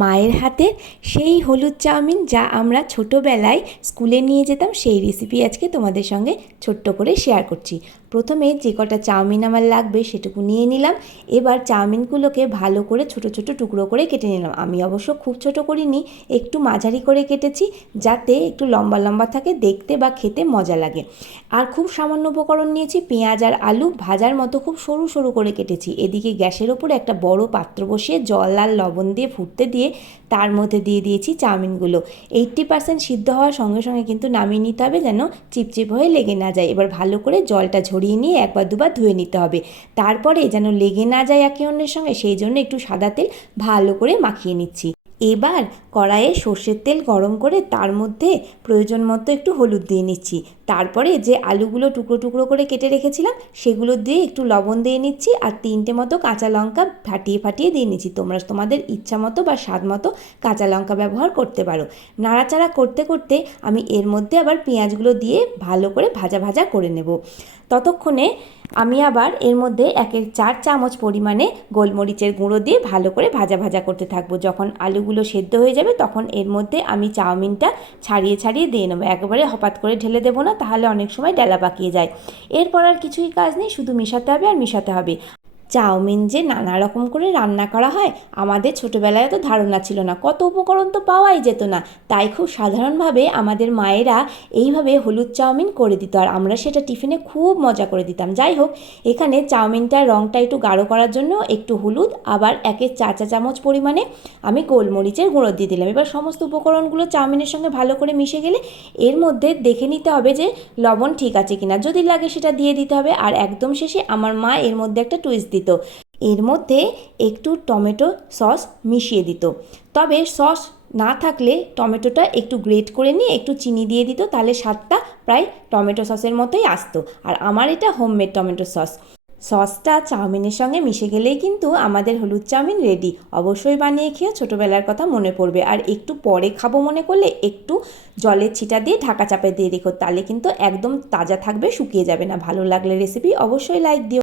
মায়ের হাতের সেই হলুদ চাউমিন যা আমরা ছোটোবেলায় স্কুলে নিয়ে যেতাম, সেই রেসিপি আজকে তোমাদের সঙ্গে ছোট্ট করে শেয়ার করছি। প্রথমে যে কটা চাউমিন আমার লাগবে সেটুকু নিয়ে নিলাম। এবার চাউমিনগুলোকে ভালো করে ছোট ছোট টুকরো করে কেটে নিলাম। আমি অবশ্য খুব ছোট করিনি, একটু মাঝারি করে কেটেছি, যাতে একটু লম্বা লম্বা থাকে, দেখতে বা খেতে মজা লাগে। আর খুব সামান্য উপকরণ নিয়েছি, পেঁয়াজ আর আলু ভাজার মতো খুব সরু সরু করে কেটেছি। এদিকে গ্যাসের ওপরে একটা বড় পাত্র বসিয়ে জল আর লবণ দিয়ে ফুটতে দিয়ে তার মধ্যে দিয়ে দিয়েছি চাউমিনগুলো। 80% সিদ্ধ হওয়ার সঙ্গে সঙ্গে কিন্তু নামিয়ে নিতে হবে, যেন চিপচিপ হয়ে লেগে না যায়। এবার ভালো করে জলটা ঝরিয়ে নিয়ে একবার দুবার ধুয়ে নিতে হবে। তারপরে যেন লেগে না যায় একে অন্যের সঙ্গে, সেই জন্য একটু সাদা তেল ভালো করে মাখিয়ে নিচ্ছি। এবার কড়াইয়ে সর্ষের তেল গরম করে তার মধ্যে প্রয়োজন মতো একটু হলুদ দিয়ে নিচ্ছি। তারপরে যে আলুগুলো টুকরো টুকরো করে কেটে রেখেছিলাম সেগুলো দিয়ে একটু লবণ দিয়ে নিচ্ছি, আর 3টে মতো কাঁচা লঙ্কা ফাটিয়ে ফাটিয়ে দিয়ে নিচ্ছি। তোমরা তোমাদের ইচ্ছা মতো বা স্বাদ মতো কাঁচা লঙ্কা ব্যবহার করতে পারো। নাড়াচাড়া করতে করতে আমি এর মধ্যে আবার পেঁয়াজগুলো দিয়ে ভালো করে ভাজা ভাজা করে নেব। ততক্ষণে আমি আবার এর মধ্যে 1/4 চামচ পরিমাণে গোলমরিচের গুঁড়ো দিয়ে ভালো করে ভাজা ভাজা করতে থাকবো। যখন আলুগুলো সেদ্ধ হয়ে যাবে তখন এর মধ্যে আমি চাউমিনটা ছাড়িয়ে ছাড়িয়ে দিয়ে নেবো। একেবারে হপাত করে ঢেলে দেবো না, তাহলে অনেক সময় ডেলা পাকিয়ে যায়। এরপর আর কিছুই কাজ নেই, শুধু মেশাতে হবে আর মেশাতে হবে। চাউমিন যে নানা রকম করে রান্না করা হয়, আমাদের ছোটোবেলায় তো ধারণা ছিল না, কত উপকরণ তো পাওয়াই যেত না। তাই খুব সাধারণভাবে আমাদের মায়েরা এইভাবে হলুদ চাউমিন করে দিত, আর আমরা সেটা টিফিনে খুব মজা করে দিতাম। যাই হোক, এখানে চাউমিনটার রঙটা একটু গাঢ় করার জন্য একটু হলুদ, আবার 1/4 চা চামচ পরিমাণে আমি গোলমরিচের গুঁড়ো দিয়ে দিলাম। এবার সমস্ত উপকরণগুলো চাউমিনের সঙ্গে ভালো করে মিশে গেলে এর মধ্যে দেখে নিতে হবে যে লবণ ঠিক আছে কিনা, যদি লাগে সেটা দিয়ে দিতে হবে। আর একদম শেষে আমার মা এর মধ্যে একটা টুইস্ট দিত, এর মধ্যে একটু টমেটো সস মিশিয়ে দিত। তবে সস না থাকলে টমেটোটা একটু গ্রেট করে নিয়ে একটু চিনি দিয়ে দিত, তাহলে স্বাদটা প্রায় টমেটো সসের মতোই আসতো। আর আমার এটা হোমমেড টমেটো সস। সসটা চাউমিনের সঙ্গে মিশে গেলেই কিন্তু আমাদের হলুদ চাউমিন রেডি। অবশ্যই বানিয়ে খেয়ে ছোটোবেলার কথা মনে পড়বে। আর একটু পরে খাবো মনে করলে একটু জলের ছিটা দিয়ে ঢাকা চাপা দিয়ে রেখো, তাহলে কিন্তু একদম তাজা থাকবে, শুকিয়ে যাবে না। ভালো লাগলে রেসিপি অবশ্যই লাইক দিও।